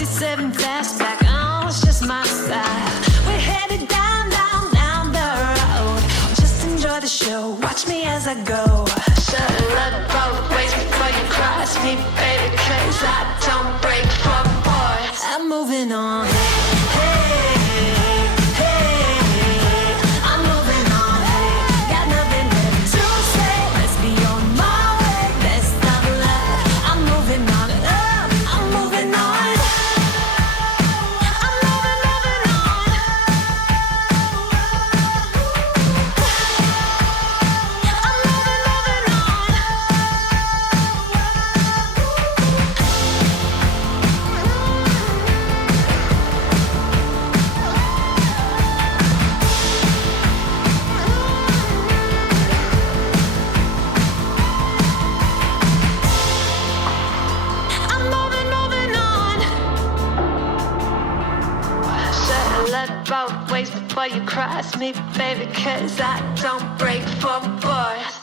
57 fastback, oh, it's just my style. We're headed down, down, down the road. Just enjoy the show, watch me as I go. Should've looked both ways before you cross me, baby, 'cause I don't break for boys. I'm moving on. Both ways before you cross me, baby, 'cause I don't break for boys.